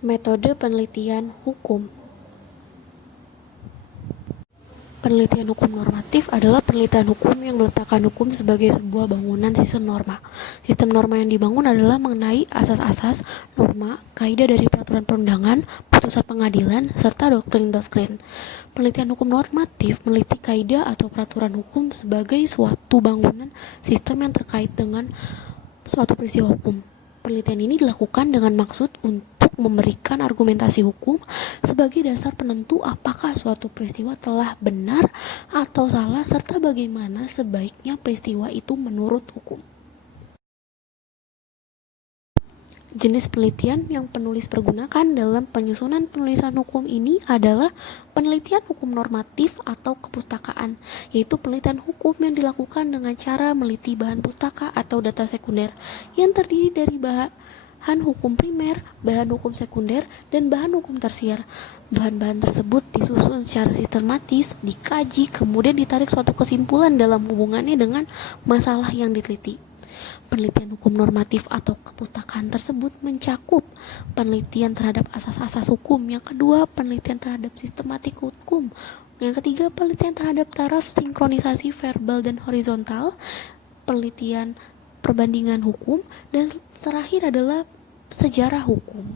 Metode penelitian hukum. Penelitian hukum normatif adalah penelitian hukum yang meletakkan hukum sebagai sebuah bangunan sistem norma. Sistem norma yang dibangun adalah mengenai asas-asas, norma, kaidah dari peraturan perundangan, putusan pengadilan, serta doktrin-doktrin. Penelitian hukum normatif meneliti kaidah atau peraturan hukum sebagai suatu bangunan sistem yang terkait dengan suatu peristiwa hukum. Penelitian ini dilakukan dengan maksud untuk memberikan argumentasi hukum sebagai dasar penentu apakah suatu peristiwa telah benar atau salah serta bagaimana sebaiknya peristiwa itu menurut hukum. Jenis penelitian yang penulis pergunakan dalam penyusunan penulisan hukum ini adalah penelitian hukum normatif atau kepustakaan, yaitu penelitian hukum yang dilakukan dengan cara meneliti bahan pustaka atau data sekunder yang terdiri dari bahan hukum primer, bahan hukum sekunder, dan bahan hukum tersier. Bahan-bahan tersebut disusun secara sistematis, dikaji, kemudian ditarik suatu kesimpulan dalam hubungannya dengan masalah yang diteliti. Penelitian hukum normatif atau kepustakaan tersebut mencakup penelitian terhadap asas-asas hukum, yang kedua penelitian terhadap sistematik hukum, yang ketiga penelitian terhadap taraf sinkronisasi verbal dan horizontal, penelitian perbandingan hukum, dan terakhir adalah sejarah hukum.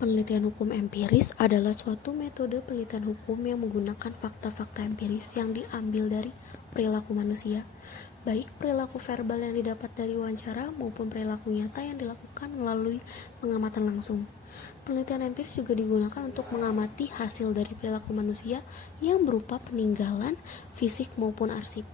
Penelitian hukum empiris adalah suatu metode penelitian hukum yang menggunakan fakta-fakta empiris yang diambil dari perilaku manusia, baik perilaku verbal yang didapat dari wawancara maupun perilaku nyata yang dilakukan melalui pengamatan langsung. Penelitian empiris juga digunakan untuk mengamati hasil dari perilaku manusia yang berupa peninggalan fisik maupun arsip.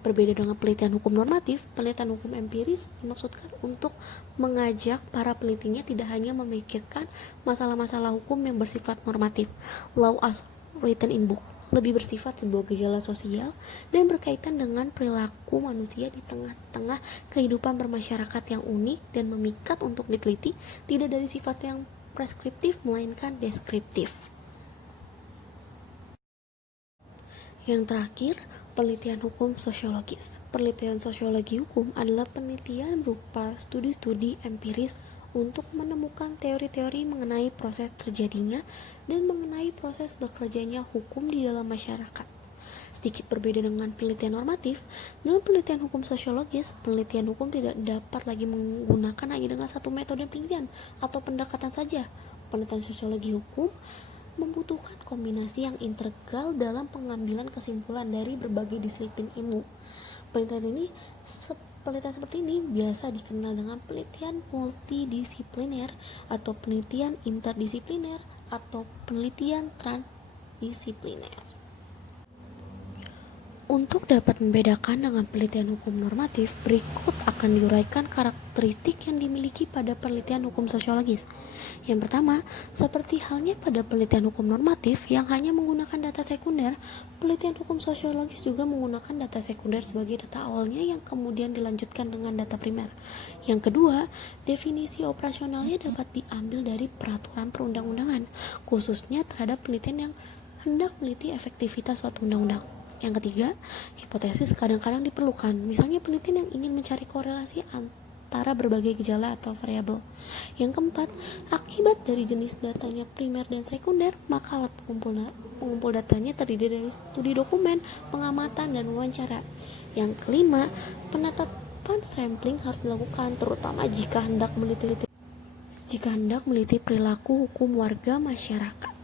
Berbeda dengan penelitian hukum normatif, penelitian hukum empiris dimaksudkan untuk mengajak para penelitinya tidak hanya memikirkan masalah-masalah hukum yang bersifat normatif, law as written in book, lebih bersifat sebuah gejala sosial dan berkaitan dengan perilaku manusia di tengah-tengah kehidupan bermasyarakat yang unik dan memikat untuk diteliti, tidak dari sifat yang preskriptif melainkan deskriptif. Yang terakhir, penelitian hukum sosiologis. Penelitian sosiologi hukum adalah penelitian berupa studi-studi empiris untuk menemukan teori-teori mengenai proses terjadinya dan mengenai proses bekerjanya hukum di dalam masyarakat. Sedikit berbeda dengan penelitian normatif, dalam penelitian hukum sosiologis, penelitian hukum tidak dapat lagi menggunakan hanya dengan satu metode penelitian atau pendekatan saja. Penelitian sosiologi hukum membutuhkan kombinasi yang integral dalam pengambilan kesimpulan dari berbagai disiplin ilmu. Penelitian seperti ini biasa dikenal dengan penelitian multidisipliner atau penelitian interdisipliner atau penelitian transdisipliner. Untuk dapat membedakan dengan penelitian hukum normatif, berikut akan diuraikan karakteristik yang dimiliki pada penelitian hukum sosiologis. Yang pertama, seperti halnya pada penelitian hukum normatif yang hanya menggunakan data sekunder, penelitian hukum sosiologis juga menggunakan data sekunder sebagai data awalnya yang kemudian dilanjutkan dengan data primer. Yang kedua, definisi operasionalnya dapat diambil dari peraturan perundang-undangan, khususnya terhadap penelitian yang hendak meneliti efektivitas suatu undang-undang. Yang ketiga, hipotesis kadang-kadang diperlukan, misalnya penelitian yang ingin mencari korelasi antara berbagai gejala atau variabel. Yang keempat, akibat dari jenis datanya primer dan sekunder, maka alat pengumpul datanya terdiri dari studi dokumen, pengamatan, dan wawancara. Yang kelima, penetapan sampling harus dilakukan, terutama jika hendak meneliti perilaku hukum warga masyarakat.